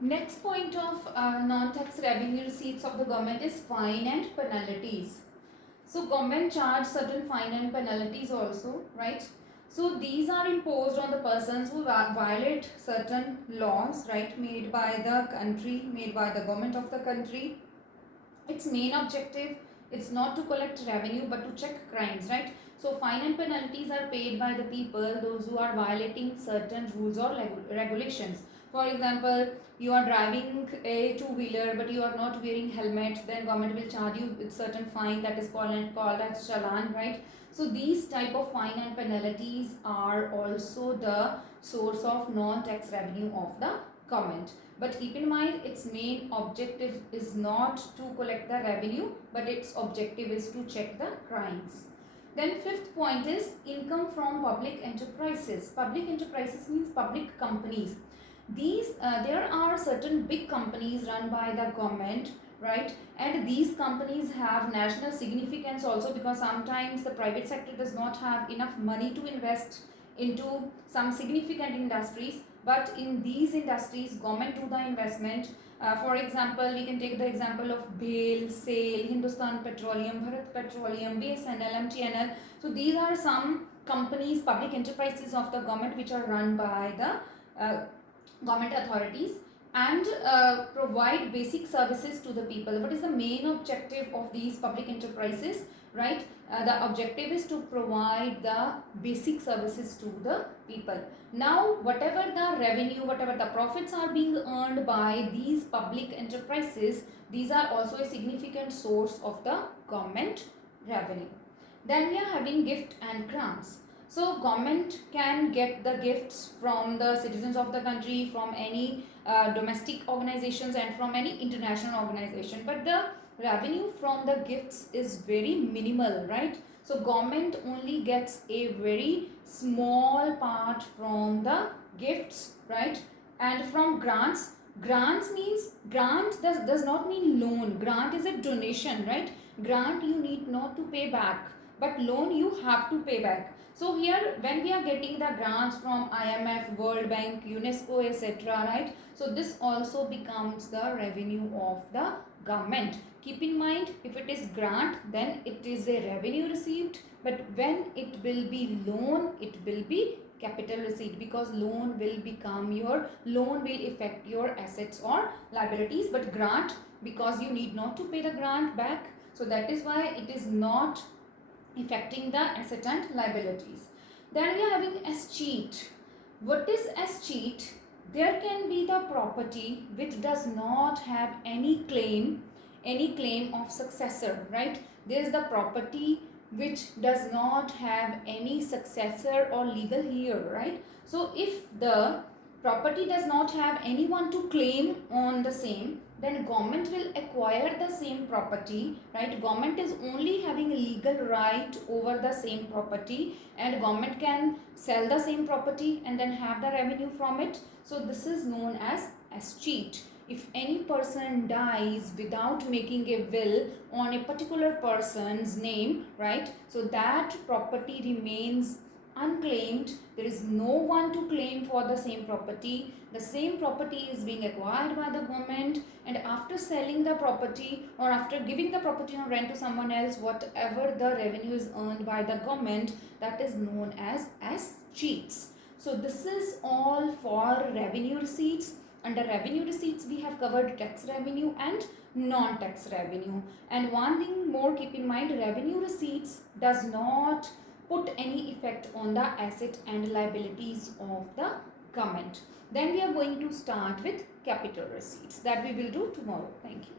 Next point of non-tax revenue receipts of the government is fine and penalties. So government charge certain fine and penalties also, right? So these are imposed on the persons who violate certain laws, right, made by the country, made by the government of the country. Its main objective is not to collect revenue but to check crimes, right? So fine and penalties are paid by the people, those who are violating certain rules or regulations. For example, you are driving a two-wheeler but you are not wearing helmet, then government will charge you with certain fine, that is called as challan, right? So these type of fine and penalties are also the source of non-tax revenue of the government. But keep in mind, its main objective is not to collect the revenue, but its objective is to check the crimes. Then fifth point is income from public enterprises. Public enterprises means public companies. There are certain big companies run by the government, right? And these companies have national significance also, because sometimes the private sector does not have enough money to invest into some significant industries, but in these industries government do the investment. For example, we can take the example of BHEL, SAIL, Hindustan Petroleum, Bharat Petroleum, BSNL, MTNL. So these are some companies, public enterprises of the government, which are run by the government authorities and provide basic services to the people. What is the main objective of these public enterprises, right? The objective is to provide the basic services to the people. Now whatever the revenue, whatever the profits are being earned by these public enterprises, these are also a significant source of the government revenue. Then we are having gift and grants. So government can get the gifts from the citizens of the country, from any domestic organizations and from any international organization, but the revenue from the gifts is very minimal, right? So government only gets a very small part from the gifts, right? And from grants, grant does not mean loan. Grant is a donation, right? Grant you need not to pay back, but loan you have to pay back. So here when we are getting the grants from IMF, World Bank, UNESCO, etc., right? So this also becomes the revenue of the government. Keep in mind, if it is grant, then it is a revenue received, but when it will be loan, it will be capital receipt, because loan will affect your assets or liabilities. But grant, because you need not to pay the grant back, so that is why it is not affecting the asset and liabilities. Then we are having escheat. What is escheat? There can be the property which does not have any claim of successor, right? There is the property which does not have any successor or legal heir, right? So if the property does not have anyone to claim on the same, then government will acquire the same property, right? Government is only having a legal right over the same property, and government can sell the same property and then have the revenue from it. So this is known as escheat. If any person dies without making a will on a particular person's name, right? So that property remains unclaimed. There is no one to claim for the same property. The same property is being acquired by the government, and after selling the property or after giving the property on rent to someone else, whatever the revenue is earned by the government, that is known as cheats. So this is all for revenue receipts. Under revenue receipts we have covered tax revenue and non-tax revenue. And one thing more, keep in mind, revenue receipts does not put any effect on the asset and liabilities of the government. Then we are going to start with capital receipts, that we will do tomorrow. Thank you.